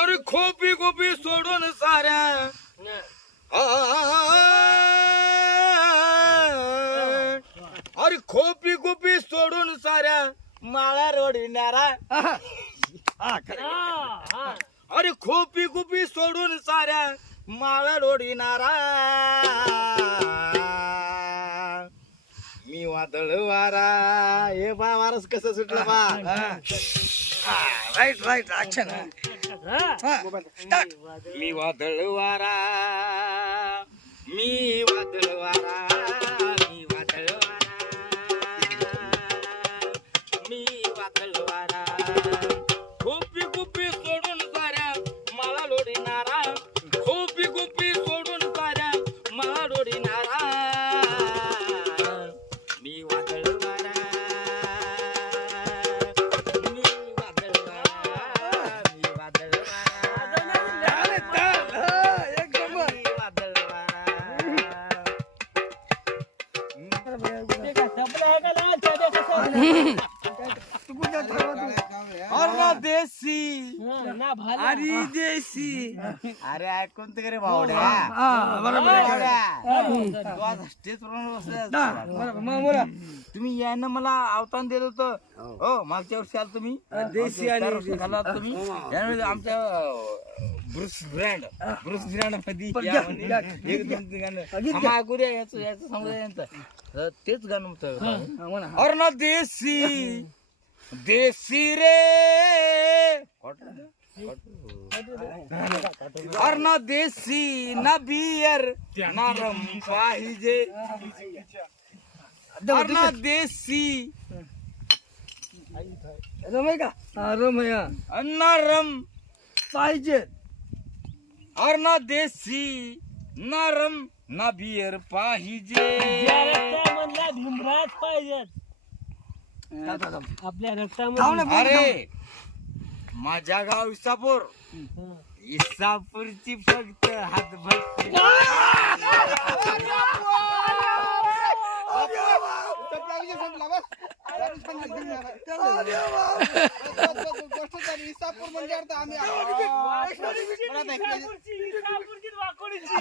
अरे खोपी गोपी सोडून साऱ्या अरे खोपी गोपी सोडून साऱ्या माळा रोडणारा अरे खोपी गुपी सोडून साऱ्या माळा रोडणारा मी वादळ वारा हे बा वारस कसं सुटला बा राईट ऍक्शन मी वादळ वारा मी वादळ वारा मी वादळ वारा मी वादळ वारा गोपी गोपी सोडून साऱ्या मला लोडीनारा गोपी गोपी सोडून साऱ्या मला लोडीनारा मी वादळ वारा मी वादळ वारा मी वादळ वारा देसी अरे देसी अरे ऐकून ते रे भावड्या तुम्ही यानं मला आव्हान दिलं होतं हो मागच्या वर्षी आला तुम्ही देसी आणि खाला तुम्ही यावेळी आमच्या ब्रुस ब्रँड मध्ये एक दोन गाणं ऐकू द्या याचं समुदाय यांचं तेच गाणं होतं और ना देसी देसी रे और ना देसी ना बियर ना रम पाहिजे और ना देसी रमय का रमया ना रम पाहिजे और ना देसी ना रम ना बियर पाहिजे म्हणला भीमराज पाहिजेत आपल्या रक्तामध्ये अरे माझ्या गाव इसापूर इसापूरची फक्त हातभट्टी इसापूर म्हणजे अर्थ आम्ही वाकोडीची